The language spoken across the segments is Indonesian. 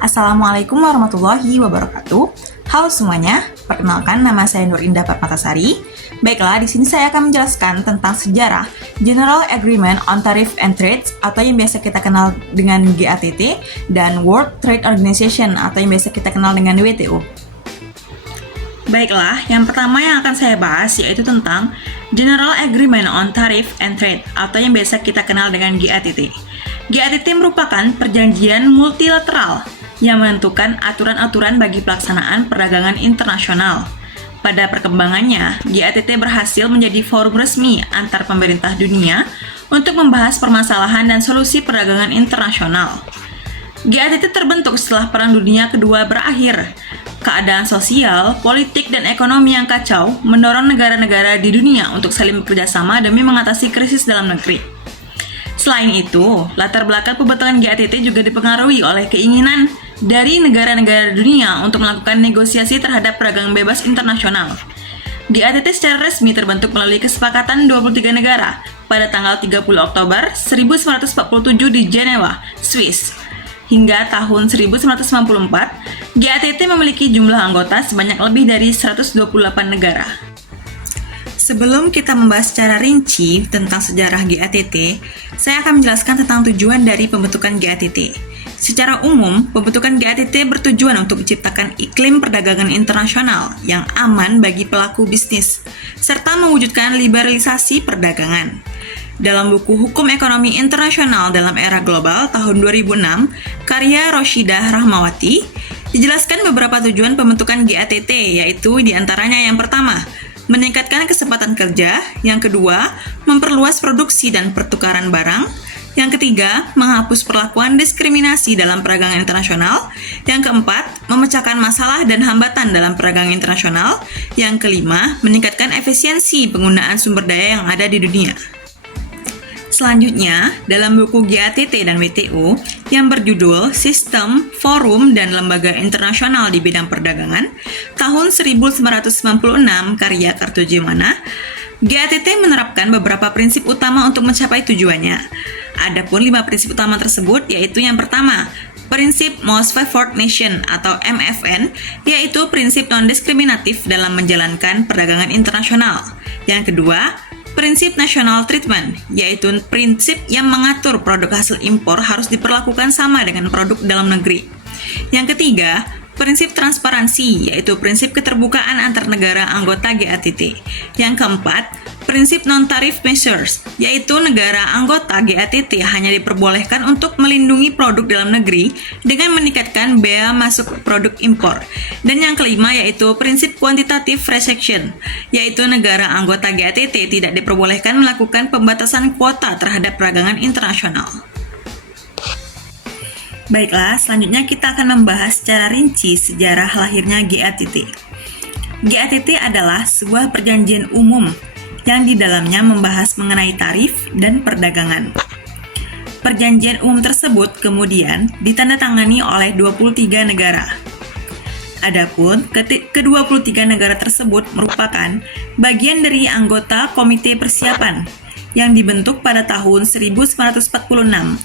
Assalamualaikum warahmatullahi wabarakatuh. Halo semuanya, perkenalkan nama saya Nur Indah Permatasari. Baiklah, di sini saya akan menjelaskan tentang sejarah General Agreement on Tariff and Trade atau yang biasa kita kenal dengan GATT dan World Trade Organization atau yang biasa kita kenal dengan WTO. Baiklah, yang pertama yang akan saya bahas yaitu tentang General Agreement on Tariff and Trade atau yang biasa kita kenal dengan GATT. GATT merupakan perjanjian multilateral yang menentukan aturan-aturan bagi pelaksanaan perdagangan internasional. Pada perkembangannya, GATT berhasil menjadi forum resmi antar pemerintah dunia untuk membahas permasalahan dan solusi perdagangan internasional. GATT terbentuk setelah Perang Dunia Kedua berakhir. Keadaan sosial, politik, dan ekonomi yang kacau mendorong negara-negara di dunia untuk saling bekerja sama demi mengatasi krisis dalam negeri. Selain itu, latar belakang pembentukan GATT juga dipengaruhi oleh keinginan dari negara-negara dunia untuk melakukan negosiasi terhadap perdagangan bebas internasional. GATT secara resmi terbentuk melalui kesepakatan 23 negara pada tanggal 30 Oktober 1947 di Jenewa, Swiss. Hingga tahun 1994, GATT memiliki jumlah anggota sebanyak lebih dari 128 negara. Sebelum kita membahas secara rinci tentang sejarah GATT, saya akan menjelaskan tentang tujuan dari pembentukan GATT. Secara umum, pembentukan GATT bertujuan untuk menciptakan iklim perdagangan internasional yang aman bagi pelaku bisnis, serta mewujudkan liberalisasi perdagangan. Dalam buku Hukum Ekonomi Internasional dalam Era Global tahun 2006, karya Roshidah Rahmawati, dijelaskan beberapa tujuan pembentukan GATT, yaitu diantaranya yang pertama, meningkatkan kesempatan kerja, yang kedua, memperluas produksi dan pertukaran barang, yang ketiga, menghapus perlakuan diskriminasi dalam perdagangan internasional, yang keempat, memecahkan masalah dan hambatan dalam perdagangan internasional, yang kelima, meningkatkan efisiensi penggunaan sumber daya yang ada di dunia. Selanjutnya, dalam buku GATT dan WTO yang berjudul Sistem, Forum, dan Lembaga Internasional di Bidang Perdagangan, tahun 1996 karya Kartojemana, GATT menerapkan beberapa prinsip utama untuk mencapai tujuannya. Adapun 5 prinsip utama tersebut yaitu yang pertama, prinsip Most Favored Nation atau MFN, yaitu prinsip non-diskriminatif dalam menjalankan perdagangan internasional. Yang kedua, prinsip National Treatment, yaitu prinsip yang mengatur produk hasil impor harus diperlakukan sama dengan produk dalam negeri. Yang ketiga, prinsip transparansi, yaitu prinsip keterbukaan antar negara anggota GATT. Yang keempat, prinsip non-tariff measures, yaitu negara anggota GATT hanya diperbolehkan untuk melindungi produk dalam negeri dengan meningkatkan bea masuk produk impor. Dan yang kelima yaitu prinsip quantitative restriction, yaitu negara anggota GATT tidak diperbolehkan melakukan pembatasan kuota terhadap perdagangan internasional. Baiklah, selanjutnya kita akan membahas secara rinci sejarah lahirnya GATT. GATT adalah sebuah perjanjian umum yang di dalamnya membahas mengenai tarif dan perdagangan. Perjanjian umum tersebut kemudian ditandatangani oleh 23 negara. Adapun ke-23 negara tersebut merupakan bagian dari anggota Komite Persiapan yang dibentuk pada tahun 1946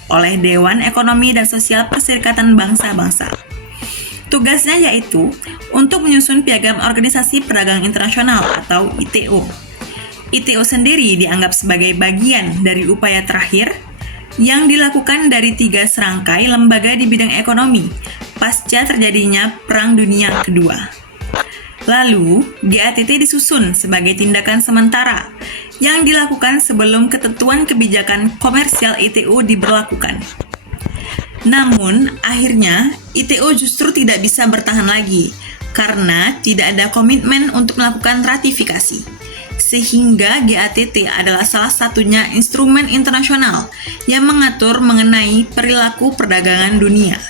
oleh Dewan Ekonomi dan Sosial Perserikatan Bangsa-Bangsa. Tugasnya yaitu untuk menyusun piagam Organisasi Perdagangan Internasional atau ITO. ITO sendiri dianggap sebagai bagian dari upaya terakhir yang dilakukan dari 3 serangkai lembaga di bidang ekonomi pasca terjadinya Perang Dunia Kedua. Lalu, GATT disusun sebagai tindakan sementara yang dilakukan sebelum ketentuan kebijakan komersial ITO diberlakukan. Namun, akhirnya ITO justru tidak bisa bertahan lagi karena tidak ada komitmen untuk melakukan ratifikasi. Sehingga GATT adalah salah satunya instrumen internasional yang mengatur mengenai perilaku perdagangan dunia.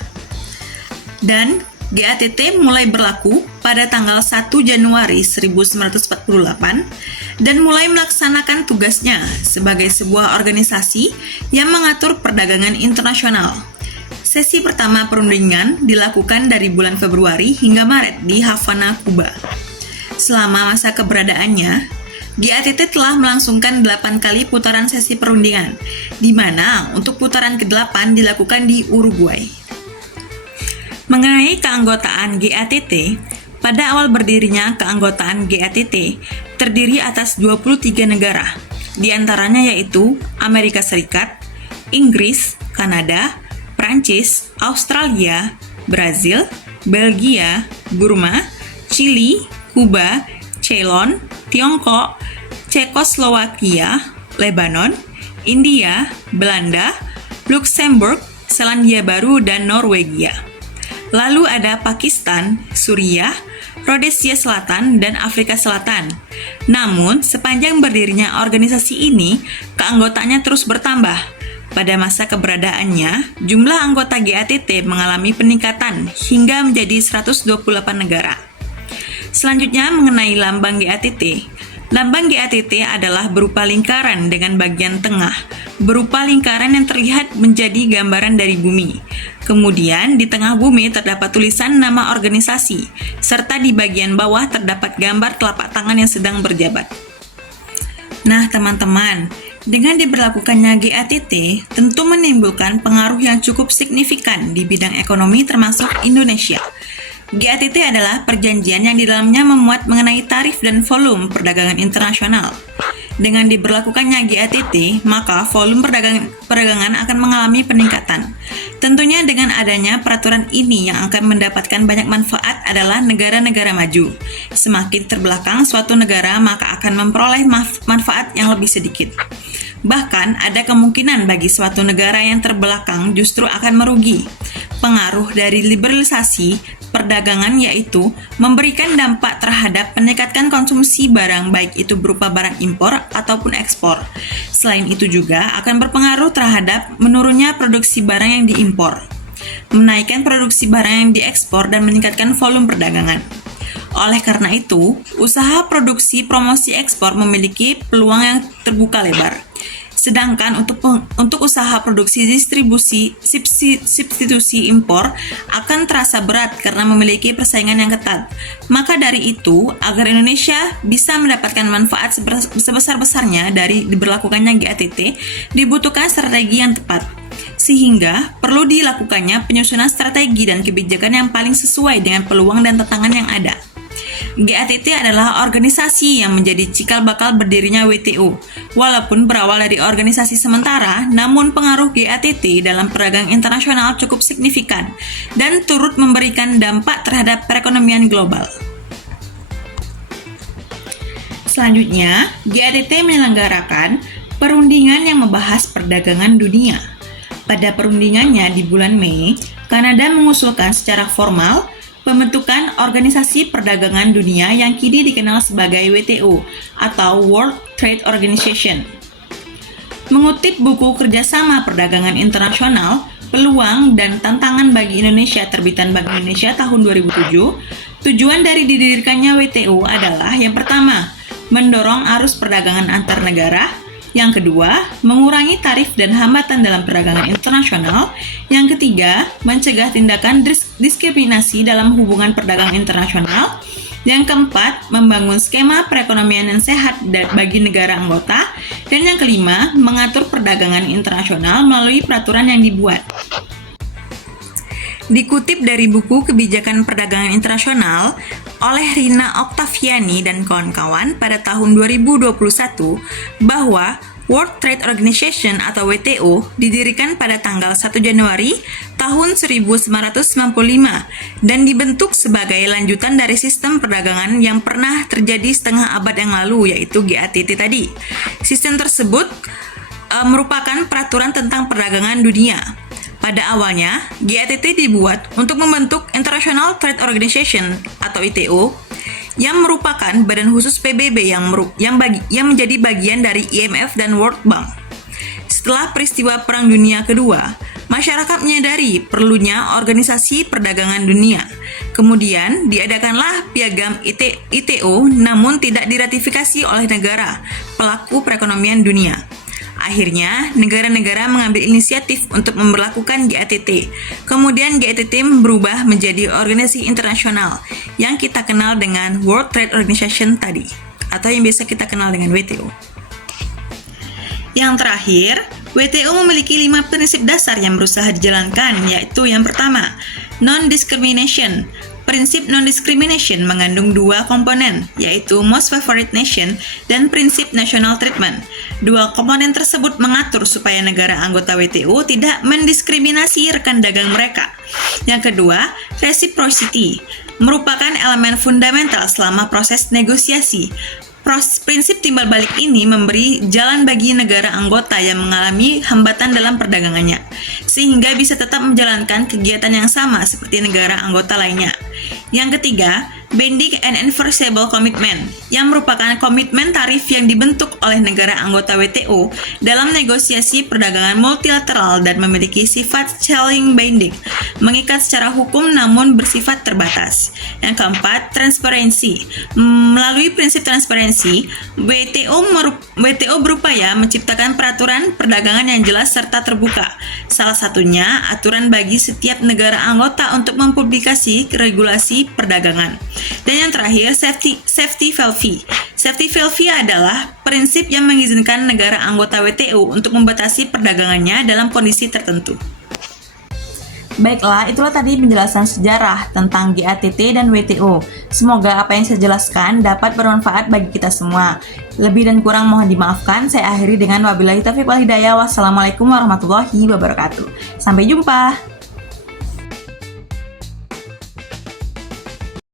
Dan GATT mulai berlaku pada tanggal 1 Januari 1948 dan mulai melaksanakan tugasnya sebagai sebuah organisasi yang mengatur perdagangan internasional. Sesi pertama perundingan dilakukan dari bulan Februari hingga Maret di Havana, Kuba. Selama masa keberadaannya, GATT telah melangsungkan 8 kali putaran sesi perundingan, di mana untuk putaran ke-8 dilakukan di Uruguay. Mengenai keanggotaan GATT, pada awal berdirinya keanggotaan GATT terdiri atas 23 negara, di antaranya yaitu Amerika Serikat, Inggris, Kanada, Prancis, Australia, Brazil, Belgia, Burma, Chili, Kuba, Ceylon, Tiongkok, Cekoslowakia, Lebanon, India, Belanda, Luxembourg, Selandia Baru, dan Norwegia. Lalu ada Pakistan, Suriah, Rhodesia Selatan, dan Afrika Selatan. Namun, sepanjang berdirinya organisasi ini, keanggotaannya terus bertambah. Pada masa keberadaannya, jumlah anggota GATT mengalami peningkatan hingga menjadi 128 negara. Selanjutnya mengenai lambang GATT. Lambang GATT adalah berupa lingkaran dengan bagian tengah, berupa lingkaran yang terlihat menjadi gambaran dari bumi. Kemudian di tengah bumi terdapat tulisan nama organisasi, serta di bagian bawah terdapat gambar telapak tangan yang sedang berjabat. Nah teman-teman, dengan diberlakukannya GATT tentu menimbulkan pengaruh yang cukup signifikan di bidang ekonomi termasuk Indonesia. GATT adalah perjanjian yang di dalamnya memuat mengenai tarif dan volume perdagangan internasional. Dengan diberlakukannya GATT, maka volume perdagangan akan mengalami peningkatan. Tentunya dengan adanya peraturan ini yang akan mendapatkan banyak manfaat adalah negara-negara maju. Semakin terbelakang suatu negara, maka akan memperoleh manfaat yang lebih sedikit. Bahkan ada kemungkinan bagi suatu negara yang terbelakang justru akan merugi. Pengaruh dari liberalisasi perdagangan yaitu memberikan dampak terhadap meningkatkan konsumsi barang baik itu berupa barang impor ataupun ekspor. Selain itu juga akan berpengaruh terhadap menurunnya produksi barang yang diimpor, menaikkan produksi barang yang diekspor dan meningkatkan volume perdagangan. Oleh karena itu, usaha produksi promosi ekspor memiliki peluang yang terbuka lebar. Sedangkan untuk usaha produksi distribusi substitusi impor akan terasa berat karena memiliki persaingan yang ketat. Maka dari itu, agar Indonesia bisa mendapatkan manfaat sebesar-besarnya dari diberlakukannya GATT, dibutuhkan strategi yang tepat. Sehingga perlu dilakukannya penyusunan strategi dan kebijakan yang paling sesuai dengan peluang dan tantangan yang ada. GATT adalah organisasi yang menjadi cikal bakal berdirinya WTO. Walaupun berawal dari organisasi sementara, namun pengaruh GATT dalam perdagangan internasional cukup signifikan dan turut memberikan dampak terhadap perekonomian global. Selanjutnya, GATT menyelenggarakan perundingan yang membahas perdagangan dunia. Pada perundingannya di bulan Mei, Kanada mengusulkan secara formal pembentukan Organisasi Perdagangan Dunia yang kini dikenal sebagai WTO atau World Trade Organization. Mengutip buku Kerjasama Perdagangan Internasional, Peluang dan Tantangan bagi Indonesia terbitan Bank Indonesia tahun 2007, tujuan dari didirikannya WTO adalah yang pertama, mendorong arus perdagangan antar negara. Yang kedua, mengurangi tarif dan hambatan dalam perdagangan internasional. Yang ketiga, mencegah tindakan diskriminasi dalam hubungan perdagangan internasional. Yang keempat, membangun skema perekonomian yang sehat bagi negara anggota. Dan yang kelima, mengatur perdagangan internasional melalui peraturan yang dibuat. Dikutip dari buku Kebijakan Perdagangan Internasional oleh Rina Oktaviani dan kawan-kawan pada tahun 2021 bahwa World Trade Organization atau WTO didirikan pada tanggal 1 Januari tahun 1995 dan dibentuk sebagai lanjutan dari sistem perdagangan yang pernah terjadi setengah abad yang lalu, yaitu GATT tadi. Sistem tersebut merupakan peraturan tentang perdagangan dunia. Pada awalnya, GATT dibuat untuk membentuk International Trade Organization atau ITO yang merupakan badan khusus PBB yang menjadi bagian dari IMF dan World Bank. Setelah peristiwa Perang Dunia Kedua, masyarakat menyadari perlunya organisasi perdagangan dunia. Kemudian diadakanlah Piagam ITO namun tidak diratifikasi oleh negara pelaku perekonomian dunia. Akhirnya, negara-negara mengambil inisiatif untuk memberlakukan GATT. Kemudian GATT berubah menjadi organisasi internasional yang kita kenal dengan World Trade Organization tadi, atau yang biasa kita kenal dengan WTO. Yang terakhir, WTO memiliki 5 prinsip dasar yang berusaha dijalankan, yaitu yang pertama, non-discrimination. Prinsip non-discrimination mengandung 2 komponen, yaitu Most Favored Nation dan prinsip National Treatment. 2 komponen tersebut mengatur supaya negara anggota WTO tidak mendiskriminasi rekan dagang mereka. Yang kedua, reciprocity, merupakan elemen fundamental selama proses negosiasi. Prinsip timbal balik ini memberi jalan bagi negara anggota yang mengalami hambatan dalam perdagangannya, sehingga bisa tetap menjalankan kegiatan yang sama seperti negara anggota lainnya. Yang ketiga, Binding and Enforceable Commitment, yang merupakan komitmen tarif yang dibentuk oleh negara anggota WTO dalam negosiasi perdagangan multilateral dan memiliki sifat chilling binding, mengikat secara hukum namun bersifat terbatas. Yang keempat, transparency. Melalui prinsip transparensi, WTO berupaya menciptakan peraturan perdagangan yang jelas serta terbuka. Salah satunya, aturan bagi setiap negara anggota untuk mempublikasi regulasi perdagangan. Dan yang terakhir, safety valve. Safety valve adalah prinsip yang mengizinkan negara anggota WTO untuk membatasi perdagangannya dalam kondisi tertentu. Baiklah, itulah tadi penjelasan sejarah tentang GATT dan WTO. Semoga apa yang saya jelaskan dapat bermanfaat bagi kita semua. Lebih dan kurang mohon dimaafkan. Saya akhiri dengan wabillahi taufiq wal hidayah. Wassalamualaikum warahmatullahi wabarakatuh. Sampai jumpa.